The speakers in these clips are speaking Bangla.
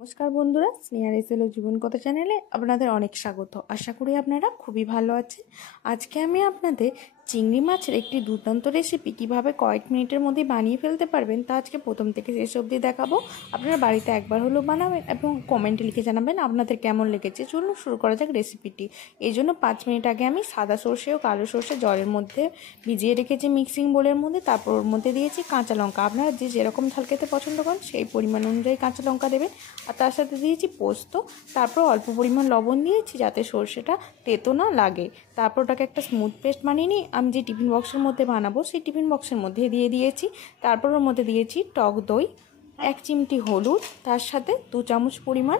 নমস্কার বন্ধুরা, স্নেহার এসএলও জীবন কথা চ্যানেলে আপনাদের অনেক স্বাগত। আশা করি আপনারা খুবই ভালো আছেন। আজকে আমি আপনাদের চিংড়ি মাছের একটি দুর্দান্ত রেসিপি কীভাবে কয়েক মিনিটের মধ্যে বানিয়ে ফেলতে পারবেন তা আজকে প্রথম থেকে শেষ অবধি দেখাবো। আপনারা বাড়িতে একবার হলেও বানাবেন এবং কমেন্টে লিখে জানাবেন আপনাদের কেমন লেগেছে। চলুন শুরু করা যাক রেসিপিটি। এই জন্য 5 মিনিট আগে আমি সাদা সর্ষে ও কালো সর্ষে জলের মধ্যে ভিজিয়ে রেখেছি মিক্সিং বোলের মধ্যে। তারপর ওর মধ্যে দিয়েছি কাঁচা লঙ্কা। আপনারা যে যেরকম ঝাল খেতে পছন্দ করেন সেই পরিমাণ অনুযায়ী কাঁচা লঙ্কা দেবেন। আর তার সাথে দিয়েছি পোস্ত। তারপর অল্প পরিমাণ লবণ দিয়েছি যাতে সর্ষেটা তেতো না লাগে। তারপর ওটাকে একটা স্মুথ পেস্ট বানিয়ে নিয়ে আমি যে টিফিন বক্সের মধ্যে বানাবো সেই টিফিন বক্সের মধ্যে দিয়ে দিয়েছি। তারপর ওর মধ্যে দিয়েছি টক দই, 1 চিমটি হলুদ, তার সাথে 2 চামচ পরিমাণ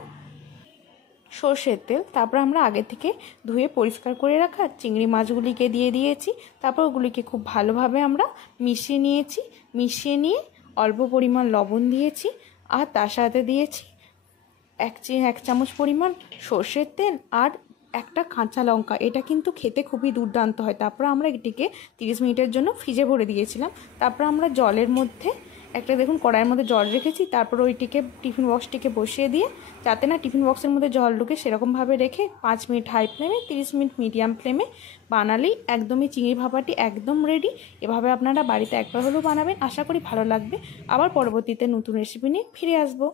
সর্ষের তেল। তারপর আমরা আগে থেকে ধুয়ে পরিষ্কার করে রাখা চিংড়ি মাছগুলিকে দিয়ে দিয়েছি। তারপর ওগুলিকে খুব ভালোভাবে আমরা মিশিয়ে নিয়েছি। মিশিয়ে নিয়ে অল্প পরিমাণ লবণ দিয়েছি আর তার সাথে দিয়েছি 1 চামচ পরিমাণ সর্ষের তেল আর একটা কাঁচা লঙ্কা। এটা কিন্তু খেতে খুবই দুর্দান্ত হয়। তারপর আমরা এটিকে 30 মিনিটের জন্য ফ্রিজে ভরে দিয়েছিলাম। তারপর আমরা জলের মধ্যে একটা দেখুন কড়াইয়ের মধ্যে জল রেখেছি। তারপর ওইটিকে টিফিন বক্সটিকে বসিয়ে দিয়ে যাতে না টিফিন বক্সের মধ্যে জল ঢুকে সেরকমভাবে রেখে 5 মিনিট হাই ফ্লেমে, 30 মিনিট মিডিয়াম ফ্লেমে বানালেই একদমই চিংড়ি ভাপাটি একদম রেডি। এভাবে আপনারা বাড়িতে একবার হলেও বানাবেন, আশা করি ভালো লাগবে। আবার পরবর্তীতে নতুন রেসিপি নিয়ে ফিরে আসবো।